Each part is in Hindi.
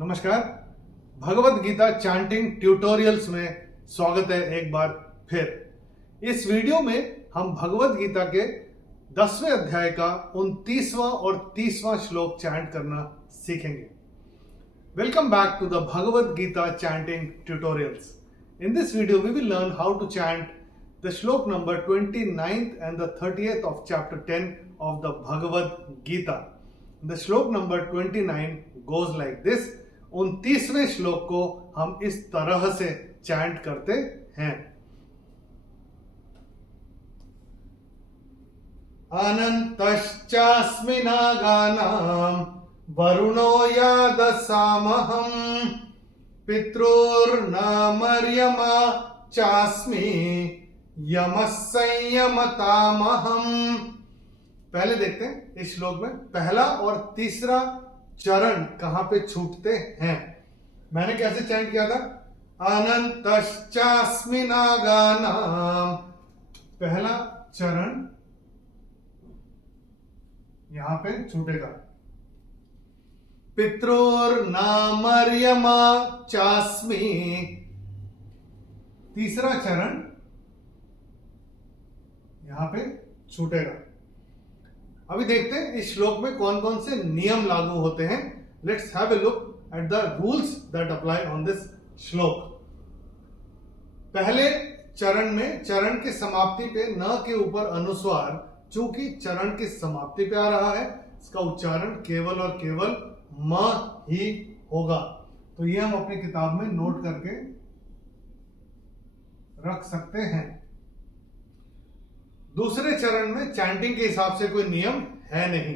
नमस्कार। भगवत गीता चैंटिंग ट्यूटोरियल्स में स्वागत है एक बार फिर। इस वीडियो में हम भगवत गीता के 10वें अध्याय का 29वां और 30वां श्लोक चैंट करना सीखेंगे। Welcome back to the Bhagavad Gita chanting tutorials. In this video we will learn how to chant the श्लोक number 29th and the 30th of chapter 10 of the Bhagavad Gita. The श्लोक number 29 goes like this. 29वें श्लोक को हम इस तरह से चैंट करते हैं। अनन्तश्चास्मि नागानां वरुणो यादसामहं पितृर्नामर्यमा चास्मि यमः संयमतामहं। पहले देखते हैं इस श्लोक में पहला और तीसरा चरण कहां पे छूटते हैं। मैंने कैसे चैंट किया था? अनन्तश्चास्मि नागानां, पहला चरण यहां पे छूटेगा। पितृर्नामर्यमा चास्मि, तीसरा चरण यहां पे छूटेगा। अभी देखते हैं इस श्लोक में कौन कौन से नियम लागू होते हैं। Let's have a look at the rules that apply on this श्लोक। पहले चरण में चरण की समाप्ति पे न के ऊपर अनुस्वार, चूंकि चरण की समाप्ति पे आ रहा है, इसका उच्चारण केवल और केवल म ही होगा। तो ये हम अपनी किताब में नोट करके रख सकते हैं। दूसरे चरण में चैंटिंग के हिसाब से कोई नियम है नहीं।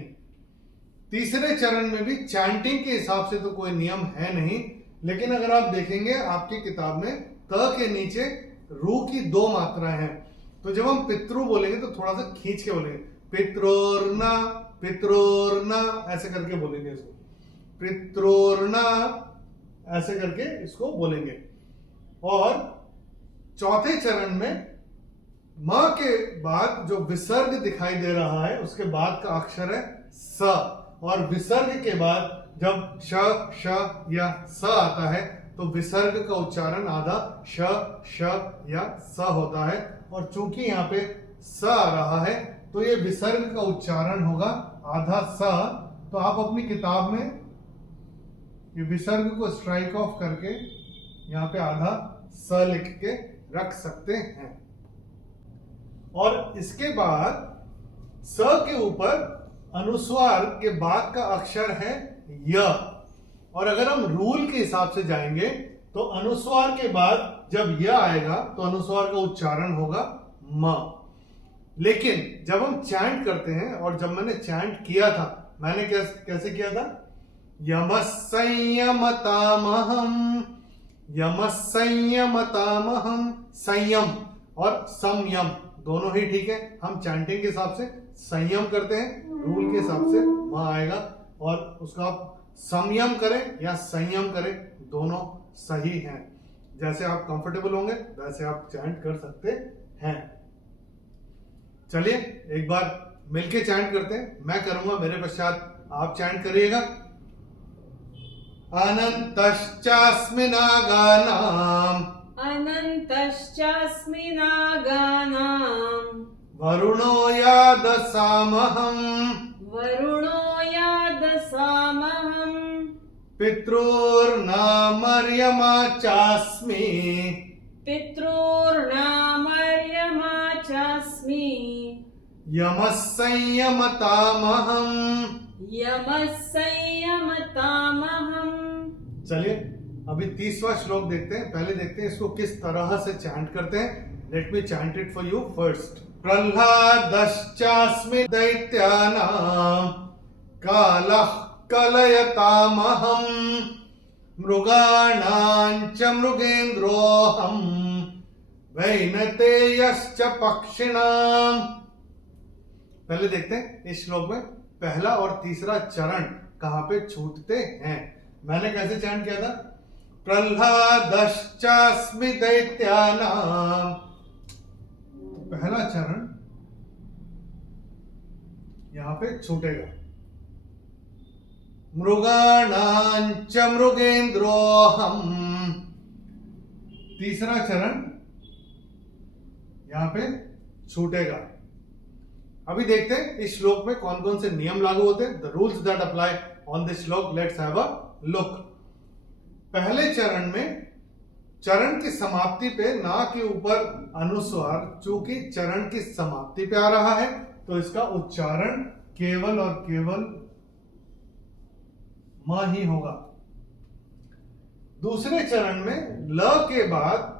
तीसरे चरण में भी चैंटिंग के हिसाब से तो कोई नियम है नहीं, लेकिन अगर आप देखेंगे आपकी किताब में त के नीचे रू की 2 मात्राएं हैं। तो जब हम पितृ बोलेंगे तो थोड़ा सा खींच के बोलेंगे, पितृर्ना पितृर्ना, ऐसे करके बोलेंगे इसको, पितृर्ना ऐसे करके इसको बोलेंगे। और चौथे चरण में म के बाद जो विसर्ग दिखाई दे रहा है उसके बाद का अक्षर है स, और विसर्ग के बाद जब श श या स आता है तो विसर्ग का उच्चारण आधा श श या स होता है। और चूंकि यहाँ पे स आ रहा है तो ये विसर्ग का उच्चारण होगा आधा स। तो आप अपनी किताब में ये विसर्ग को स्ट्राइक ऑफ करके यहाँ पे आधा स लिख के रख सकते हैं। और इसके बाद स के ऊपर अनुस्वार के बाद का अक्षर है य। और अगर हम रूल के हिसाब से जाएंगे तो अनुस्वार के बाद जब य आएगा तो अनुस्वार का उच्चारण होगा म। लेकिन जब हम चैंट करते हैं, और जब मैंने चैंट किया था, मैंने कैसे किया था? यमः संयमतामहं, यमः संयमतामहं, संयम और संयम दोनों ही ठीक है। हम चैंटिंग के हिसाब से संयम करते हैं, रूल के हिसाब से म आएगा, और उसका आप संयम करें या संयम करें दोनों सही हैं। जैसे आप कंफर्टेबल होंगे वैसे आप चैंट कर सकते हैं। चलिए एक बार मिलके चैंट करते हैं। मैं करूंगा, मेरे पश्चात आप चैंट करिएगा। अनन्तश्चास्मि नागानां, अनन्तश्चास्मि नागानां वरुणो यादसामहं, वरुणो यादसामहं पितृर्नामर्यमा चास्मि, पितॄर्नामर्यमा चास्मि यमः संयमतामहं। यमः संयमतामहं। चलिए अभी 30वां श्लोक देखते हैं। पहले देखते हैं इसको किस तरह से चैंट करते हैं। Let me chant it for you first. प्रह्लादश्चास्मि दैत्यानां कालः कलयतामहं, मृगाणां च मृगेन्द्रोऽहं, वैनतेयश्च पक्षिणां। पहले देखते हैं इस श्लोक में पहला और तीसरा चरण कहां पे छूटते हैं। मैंने कैसे चैंट किया था? प्रह्लादश्चास्मि दैत्यानां, पहला चरण यहां पे छूटेगा। मृगाणांच मृगेंद्रोहम। तीसरा चरण यहां पे छूटेगा। अभी देखते हैं इस श्लोक में कौन कौन से नियम लागू होते हैं। The rules that apply on this श्लोक, लेट्स हैव अ लुक। पहले चरण में चरण की समाप्ति पे ना के ऊपर अनुस्वार, चूंकि चरण की समाप्ति पे आ रहा है तो इसका उच्चारण केवल और केवल म ही होगा। दूसरे चरण में ल के बाद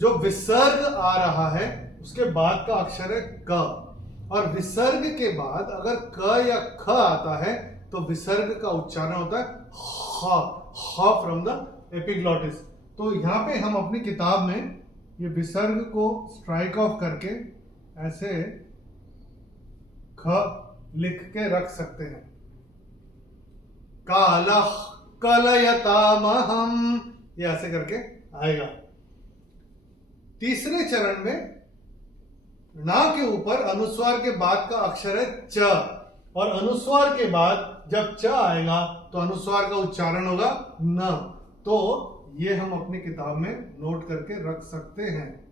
जो विसर्ग आ रहा है उसके बाद का अक्षर है क, और विसर्ग के बाद अगर क या ख आता है तो विसर्ग का उच्चारण होता है ह फ्रॉम द एपिग्लॉटिस। तो यहां पे हम अपनी किताब में ये विसर्ग को स्ट्राइक ऑफ करके ऐसे ख लिख के रख सकते हैं। कालः कलयतामहम, ये ऐसे करके आएगा। तीसरे चरण में ना के ऊपर अनुस्वार के बाद का अक्षर है च, और अनुस्वार के बाद जब च आएगा तो अनुस्वार का उच्चारण होगा न। तो ये हम अपनी किताब में नोट करके रख सकते हैं।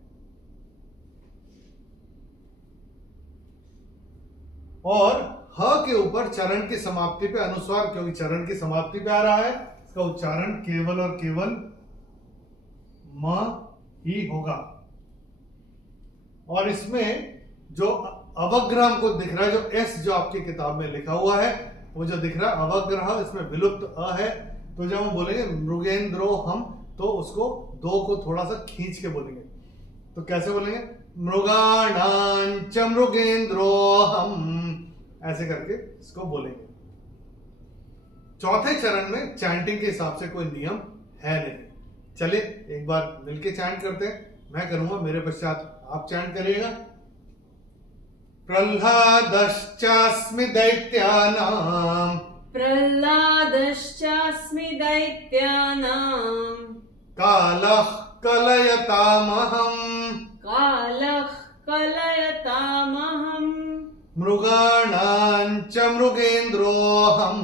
और ह के ऊपर चरण की समाप्ति पे अनुस्वार, क्योंकि चरण की समाप्ति पे आ रहा है, इसका उच्चारण केवल और केवल म ही होगा। और इसमें जो अवग्रह हमको दिख रहा है, जो एस जो आपकी किताब में लिखा हुआ है वो जो दिख रहा है अवग्रह, इसमें विलुप्त अ है। तो जब हम बोलेंगे मृगेंद्रो हम, तो उसको दो को थोड़ा सा खींच के बोलेंगे। तो कैसे बोलेंगे? मृगाणांच मृगेंद्रोहम, ऐसे करके इसको बोलेंगे। चौथे चरण में चैंटिंग के हिसाब से कोई नियम है नहीं। चलिए एक बार मिलके चैंट करते हैं। मैं करूंगा, मेरे पश्चात आप चैंट करिएगा। प्रह्लादश्चास्मि दैत्यानां, प्रह्लादश्चास्मि दैत्यानां, कालः कलयतामहं, कालः कलयतामहं, मृगाणांच मृगेंद्रोहं,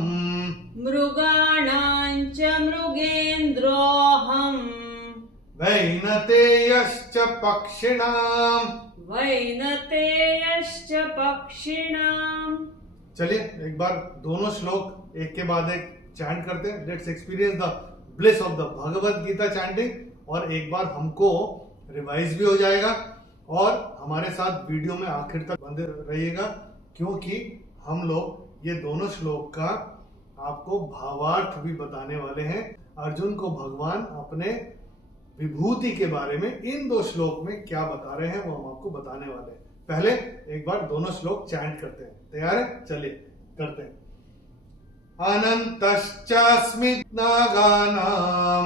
मृगाणांच मृगेंद्रोहं, वैनतेयश्च पक्षिणां। वैनतेयश्च पक्षिणां। चलिए एक बार दोनों श्लोक एक के बाद एक चैंट करते हैं। Let's experience the bliss of the Bhagavad Gita chanting. और एक बार हमको रिवाइज भी हो जाएगा, और हमारे साथ वीडियो में आखिर तक बंदे रहिएगा, क्योंकि हम लोग ये दोनों श्लोक का आपको भावार्थ भी बताने वाले हैं। अर्जुन को भगवान अपने विभूति के बारे में इन दो श्लोक में क्या बता रहे हैं वो हम आपको बताने वाले हैं। पहले एक बार दोनों श्लोक चैंट करते हैं। तैयार है? चलिए करते हैं। अनंतश्चास्मि नागानां,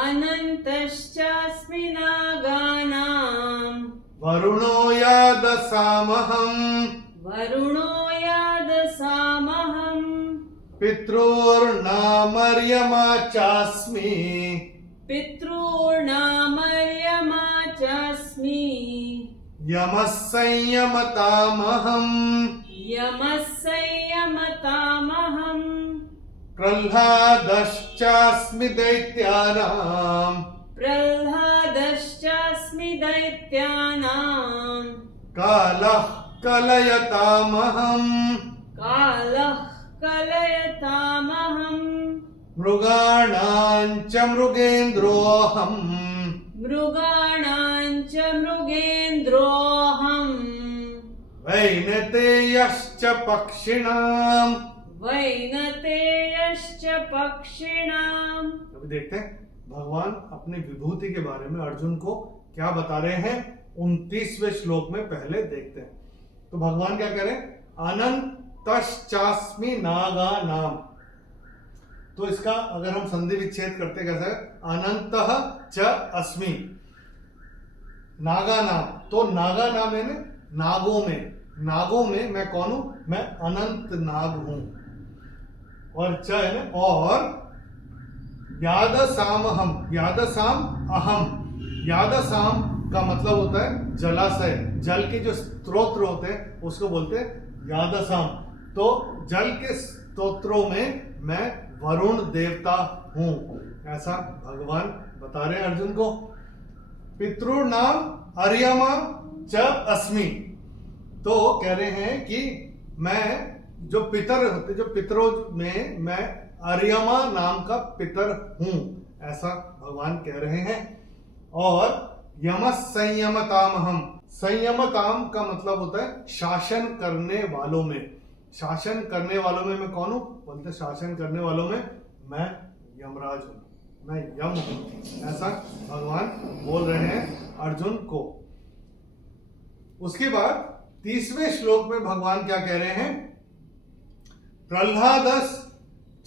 अनन्तश्चास्मि नागानां, वरुणो यादसामहं, वरुणो यादसामहं, पितॄर्नामर्यमा चास्मि, पितॄर्नामर्यमा चास्मि, यमः संयमतामहं, यमः संयमतामहं, प्रह्लादश्चास्मि दैत्यानां, प्रह्लादश्चास्मि दैत्यानां, कालः कलयतामहं, कालः कलयतामहं, मृगाणांच मृगेंद्रोहं, मृगाणांच मृगेंद्रोहं, वैनतेयश्च पक्षिणां। वैनतेयश्च पक्षिणाम्। अभी देखते हैं भगवान अपनी विभूति के बारे में अर्जुन को क्या बता रहे हैं 29वें श्लोक में। पहले देखते हैं तो भगवान क्या कह रहे हैं? अनंतश्चास्मि नागानां। तो इसका अगर हम संधि विच्छेद करते कैसा है? अनंतः च अस्मि नागानां। तो नागानां मैंने नागों में, नागों में मैं कौन हूं? मैं अनंत नाग हूं। और च है ना, और यादसामहम, यादसाम अहम। यादसाम का मतलब होता है जलाशय, जल के जो स्तोत्र होते हैं उसको बोलते हैं यादसाम। तो जल के स्तोत्रों में मैं वरुण देवता हूं, ऐसा भगवान बता रहे हैं अर्जुन को। पितृनाम अर्यमा च अस्मि, तो कह रहे हैं कि मैं जो पितर होते, जो पितरों में मैं अर्यमा नाम का पितर हूं, ऐसा भगवान कह रहे हैं। और यमस संयमतामहम, संयमताम का मतलब होता है शासन करने वालों में। शासन करने वालों में मैं कौन हूं? बोलते शासन करने वालों में मैं यमराज हूं, मैं यम हूं, ऐसा भगवान बोल रहे हैं अर्जुन को। उसके बाद 30वें श्लोक में भगवान क्या कह रहे हैं? प्रह्लादस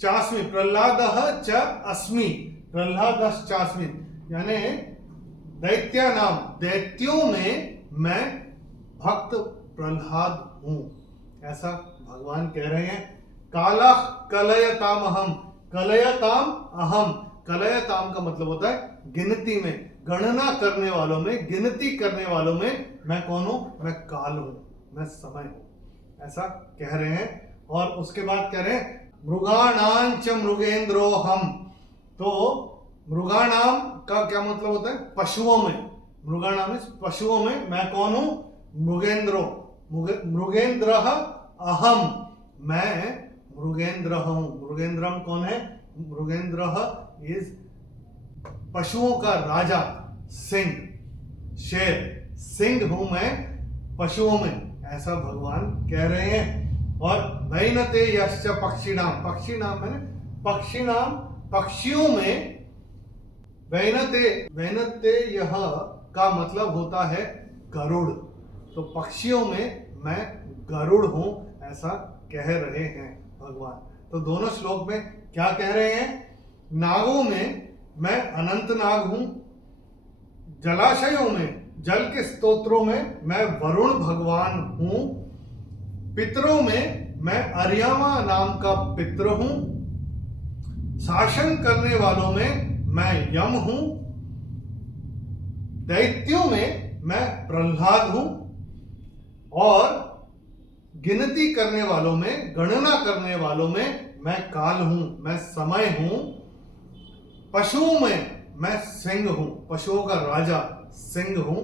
चास्मि, प्रह्लादः च अस्मि, प्रह्लादस चास्मि, यानी दैत्या नाम, दैत्यों में मैं भक्त प्रह्लाद हूं, ऐसा भगवान कह रहे हैं। काला कलयताम अहम, कलयताम अहम, कलयताम का मतलब होता है गिनती में, गणना करने वालों में, गिनती करने वालों में मैं कौन हूं? मैं काल हूं, मैं समय हूं, ऐसा कह रहे हैं। और उसके बाद कह रहे हैं मृगाणांच मृगेंद्रो हम, तो मृगाणाम का क्या मतलब होता है? पशुओं में, मृगाणाम पशुओं में मैं कौन हूं? मृगेंद्रो, मृगेंद्र अहम, मैं मृगेंद्र हूं। मृगेंद्रम कौन है? मृगेंद्र इज पशुओं का राजा, सिंह, शेर, सिंह हूं मैं पशुओं में, ऐसा भगवान कह रहे हैं। और वैनते यश्च पक्षिणाम, पक्षिणाम है पक्षिणाम, पक्षियों में, वैनते, वैनते यह का मतलब होता है गरुड़, तो पक्षियों में मैं गरुड़ हूं, ऐसा कह रहे हैं भगवान। तो दोनों श्लोक में क्या कह रहे हैं? नागों में मैं अनंत नाग हूं, जलाशयों में, जल के स्तोत्रों में मैं वरुण भगवान हूं, पितरों में मैं अर्यमा नाम का पितर हूं, शासन करने वालों में मैं यम हूं, दैत्यों में मैं प्रह्लाद हूं, और गिनती करने वालों में, गणना करने वालों में मैं काल हूं, मैं समय हूं, पशुओं में मैं सिंह हूं, पशुओं का राजा सिंह हूं,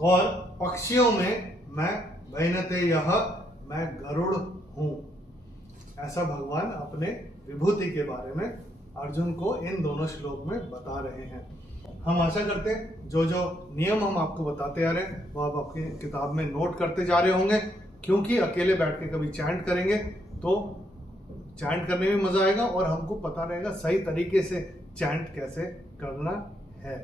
और पक्षियों में मैं वैनते यह, मैं गरुड़ हूं, ऐसा भगवान अपने विभूति के बारे में अर्जुन को इन दोनों श्लोक में बता रहे हैं। हम आशा करते हैं जो जो नियम हम आपको बताते आ रहे हैं वो आप अपनी किताब में नोट करते जा रहे होंगे, क्योंकि अकेले बैठ के कभी चैंट करेंगे तो चैंट करने में मजा आएगा और हमको पता रहेगा सही तरीके से चैंट कैसे करना है।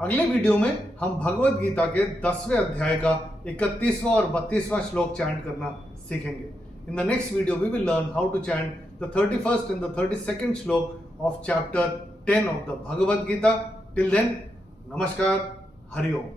अगले वीडियो में हम भगवत गीता के 10वें अध्याय का 31वां और 32वां श्लोक चैंट करना सीखेंगे। In the next video, we will learn how to chant the 31st and the 32nd shlok of chapter 10 of the Bhagavad Gita. Till then, Namaskar, Hari Om.